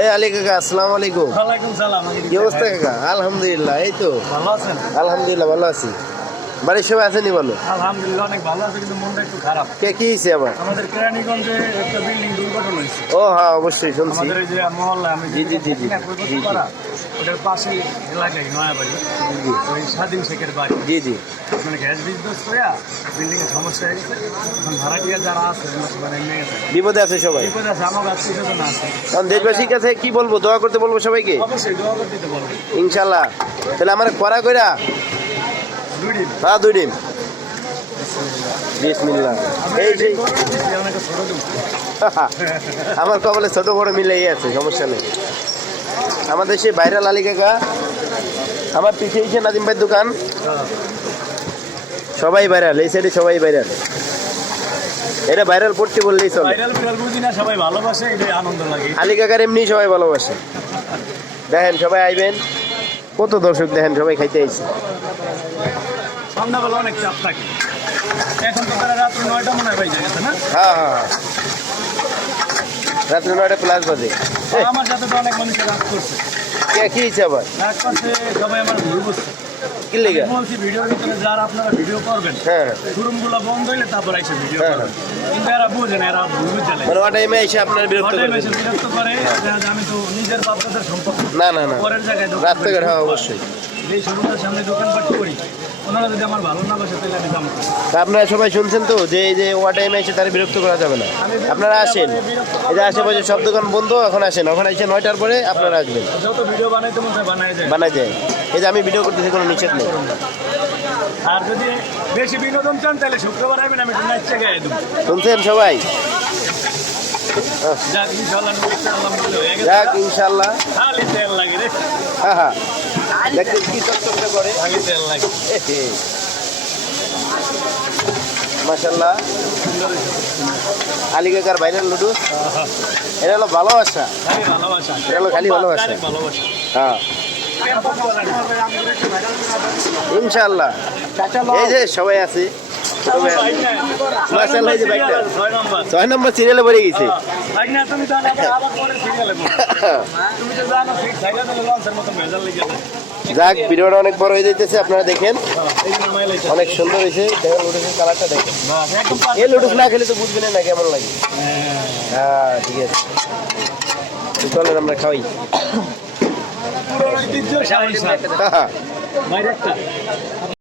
এই আলী কাকা, আসসালামু আলাইকুম। ওয়ালাইকুম সালাম। কি অবস্থা কাকা? আলহামদুলিল্লাহ, এই তো ভালো আছেন? আলহামদুলিল্লাহ ভালো আছি। বাড়ির সবাই আছেনি বলো? আলহামদুলিল্লাহ অনেক ভালো আছে, কিন্তু মনটা একটু খারাপ। কি হয়েছে আবার? আমাদের কেরানীগঞ্জে একটা বিল্ডিং দুর্ঘটনা হয়েছে। ও হ্যাঁ, অবশ্যই শুনছি। আমাদের এই যে মহল্লা, আমি জি, জি, জি, জি, জি, জি। ওটার পাশে এলাকায় নয়াবাড়ি, ওই স্বাধীন শেখের বাড়ি। জি জি। মানে গ্যাস বিদ্যুৎ হয়ে বিল্ডিং এর সমস্যা হয়ে গেছে। এখন ভাড়াটিয়া যারা আছে মানে নিয়ে গেছে, বিপদে আছে সবাই। বিপদ আছে। আমার আত্মীয় স্বজন আছে। কারণ দেশবাসীর কাছে কি বলবো, দোয়া করতে বলবো সবাইকে অবশ্যই দোয়া করতে দিতে বলবো। ইনশাল্লাহ। তাহলে আমার করা কইরা 2 দিন। হ্যাঁ 2 দিন। বিসমিল্লাহ। এই যে আমার কপালে ছোট বড় মিলেই আছে, সমস্যা নেই। আমাদের সেই ভাইরাল আলী কাকা, আমার পিছিয়ে এসে নাদিম ভাইয়ের দোকান, সবাই ভাইরাল। এই সাইডে সবাই ভাইরাল। এটা ভাইরাল পড়তে বললেই চলে। ভাইরাল বুঝি না, সবাই ভালোবাসে, এটাই আনন্দ লাগে। আলী কাকার এমনি সবাই ভালোবাসে। দেখেন সবাই আইবেন, কত দর্শক দেখেন, সবাই খাইতে আইছে। সন্ধ্যাবেলা অনেক চাপ থাকে। এখন তো তারা রাত্রি 9টা মনে হয় বাজে গেছে না? হ্যাঁ হ্যাঁ, রাত্রে 9টা প্লাস বাজে। আমার সাথে তো অনেক মানুষের রাত করছে। কি হয়েছে আবার? রাত করছে, সবাই আমার ভুল বুঝছে। কি লেগে? বলছি ভিডিওর ভিতরে যারা আপনারা ভিডিও করবেন, হ্যাঁ শোরুমগুলো বন্ধ হইলে তারপর এসে ভিডিও হ্যাঁ। করবেন। কিন্তু এরা বুঝে না, এরা ভুল বুঝে না। মানে ও টাইমে এসে আপনার বিরক্ত হঠাৎ করবেন? এসে বিরক্ত করে যে আমি তো নিজের বাপদাদার সম্পর্ক না না না, পরের জায়গায় দোকান রাস্তাঘাট, করি। হ্যাঁ অবশ্যই। যেই শোরুমের সামনে দোকানপাট করি, ওনারা যদি আমার ভালো না বাসে তাহলে আমি দাম করি। তা আপনারা সবাই শুনছেন তো যে এই যে ওয়া টাইমে এসে তারা বিরক্ত করা যাবে না। আপনারা আসেন, এই যে আশেপাশে সব দোকান বন্ধ, এখন আসেন। ওখানে এসে 9টার পরে আপনারা আসবেন, যত ভিডিও বানাইতে মনে হয় বানাই যায়। বানাই যায়। এই যে আমি ভিডিও করতেছি, কোনো নিষেধ নেই। আর যদি বেশি বিনোদন চান তাহলে শুক্রবার আইবেন, আমি একটু নাচ জায়গায় দেবো। শুনছেন সবাই? যাক ইনশাআল্লাহ, আলহামদুলিল্লাহ হয়ে গেছে। যাক ইনশাল্লাহ। খালি তেল লাগে রে, হ্যাঁ হ্যাঁ, দেখতে কি চকচকটা করে। খালি তেল লাগে। মাশাল্লাহ, আলী কাকার ভাইরাল নুডলস। এটা হলো ভালোবাসা, খালি ভালোবাসা, এটা হলো খালি ভালোবাসা। ডাইরেক্ট ভালোবাসা। হ্যাঁ ইনশাল্লাহ। এই যে সবাই আছে, মাশাল্লাহ। এই যে বাইকটা 6 নম্বর সিরিয়ালে পড়ে গেছে। তুমি তো আবার পরে সিরিয়ালে পড়ো। তুমি তো জানো ঠিক জায়গা তো লঞ্চের মতো ভেজাল লেগে যায়। যাক, ভিডিওটা অনেক বড় হয়ে যাইতেছে, আপনারা দেখেন। এই যে নামাই লাইছে। অনেক সুন্দর হয়েছে। দেখেন লুডুসের কালারটা দেখেন। বাহ, একদম এই লুডুস না খেলে তো বুঝবেন না কেমন লাগে। হ্যাঁ ঠিক আছে, তো চলেন আমরা খাওয়াই। পুরো ঐতিহ্য শাড়ি সাথে। বাইরে একটা